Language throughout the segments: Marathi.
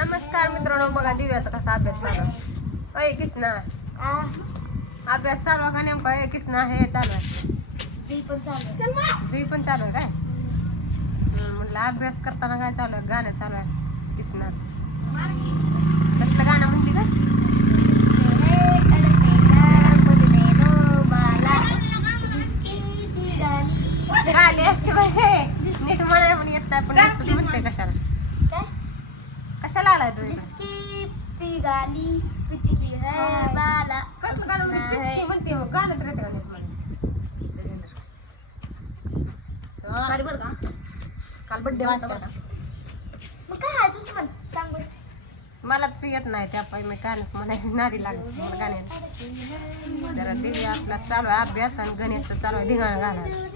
नमस्कार मित्रांनो बघा दिव्याचा कसा अभ्यास चालू आहे. अय किसना अभ्यास चालू आहे का नेमका? अय किसना हे चालू आहे. दुई पण चालू आहे. काय? म्हटलं अभ्यास करताना काय चालू आहे? गाणं चालू आहे. किसनाच कसलं गाणं म्हणली का गाणे असते हे. नीट म्हणाय म्हणून येत नाही. पण म्हणते कशाला? कशाला आलाय तू इकडं? गाली पिचकी है बाला कसलं गाणं म्हणते? पिचकी म्हणते हो, गाणं तर येतं का नीट म्हणे? हा. काल बड्डे होता बघा. मग काय आहे तुझं म्हण सांग बरं. मलाच येत नाही त्या पायी मी गाणंच म्हणायची नादी लागली मला गाणे जरा दिली आपला चालू आहे अभ्यास आणि गणेशचं चालू आहे धिंगाणं घालायला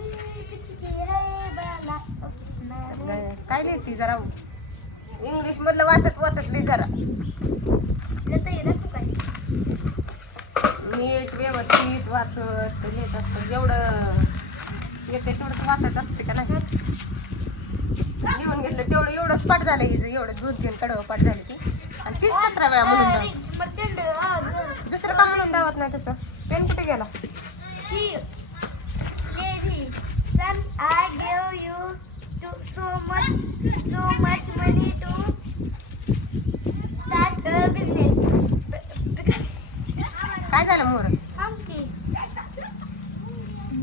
पिचकी है बाला ओ किसना है. ग- काय लिहिती जरा इंग्लिश मधलं वाचत वाचत जरा. नीट व्यवस्थित वाचत लिहित असतं. जेवढं येते तेवढं वाचायचं असते का नाही? लिहून घेतलं तेवढं एवढंच पाठ झालं हिचं एवढं दोन तीन कडवं पाठ झाली ती. आणि तीस सतरा वेळा म्हणून दुसरं का म्हणून दावत नाही तसं. पेन कुठे गेला? son i gave you so much so much money to start a business B- because काय झालं मोर okay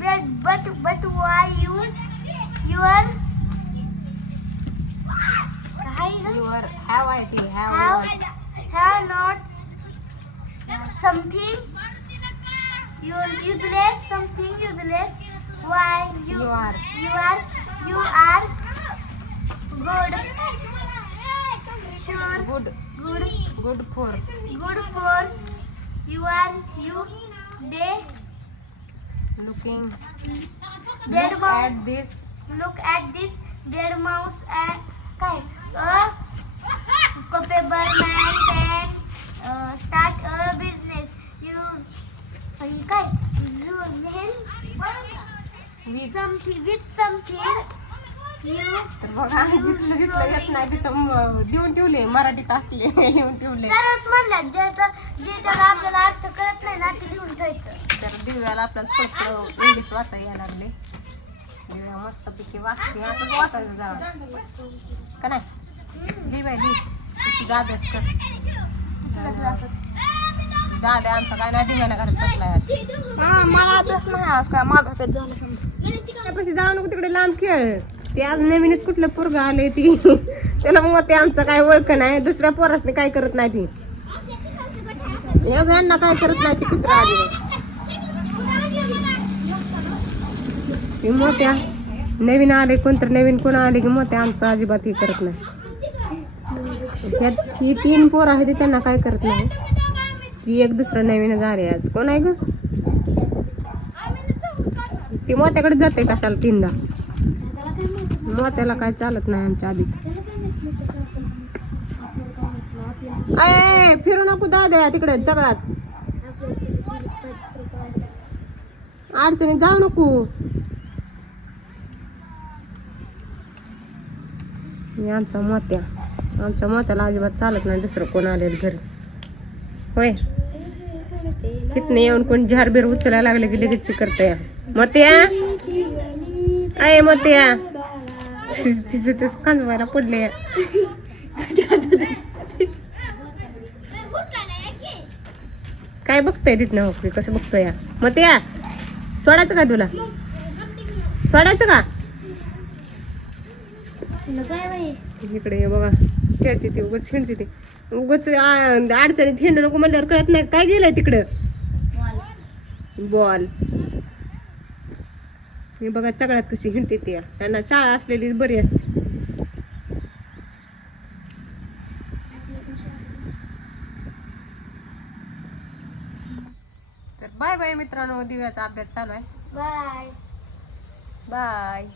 but but but why you you are काय ग? युअर हॅव आहे ती have have have not something you useless something useless why you You are. you are good good good for. Good for you are you they looking. Their look at this. Look at this their mouse and kite a capable man can uh, start a business. You kite you mean something with something. बघा जिथलं जिथलं येत नाही तिथं देऊन ठेवले मराठीत असले लिहून ठेवले. म्हणलं जे त्याला आपल्याला अर्थ कळत नाही ना ते लिहून ठेवायचं. तर दिव्याला आपल्याला थोडं इंग्लिश वाचायला यायला लागले. दिव्या मस्त पैकी वाचते असंच वाचायचं जरा का नाही? बाई लिह तुझा अभ्यास कर. दादा आमचा काय नाही धिंगाणा करत बसलाय मला अभ्यास नाही आज काय माझा अभ्यास झाला समजा. जाऊ नको तिकडे लांब खेळ. ते आज नवीनच कुठलं पोरग आले ती. त्याला मग ते आमचं काय ओळख नाही. दुसऱ्या पोरासने काय करत नाही ती. हे यांना काय करत नाही ती कुत्रा आली मोत्या. नवीन आले कोणतर नवीन कोण आले की मोत्या आमचं अजिबात हे करत नाही. ह्या- ही तीन पोर आहे ते त्यांना काय करत नाही. ती एक दुसरं नवीन झाले आज. कोण आहे ग? ती मोत्याकडे जाते कशाला तीनदा. मोत्याला काय चालत नाही आमच्या आधीच. अय फिरू नको दाद्या तिकडे जगळात. अडचणीत जाऊ नको. आमच्या आमचा मोत्या आमच्या मोत्याला अजिबात चालत नाही दुसरं कोण आले घरी. होय. तिथनं येऊन कोण झारबीर उचलायला लागले की लगेच हे मोत्या. अय मोत्या. तिचं तेच कांजवायला पडले काय बघतोय तिथनं हो कसं बघतोय? मोत्या सोडायचं का तुला? सोडायचं का? इकडे हे बघा. खेळते ती उगच हिंडते ती. उगच अडचणीत हिंड नको म्हणल्यावर कळत नाही. काय गेलंय तिकडं? बॉल. मी बघा चगळ्यात कशी हिंडते ती. त्यांना शाळा असलेली बरी असते. तर बाय बाय मित्रांनो दिव्याचा अभ्यास चालू आहे. बाय. बाय.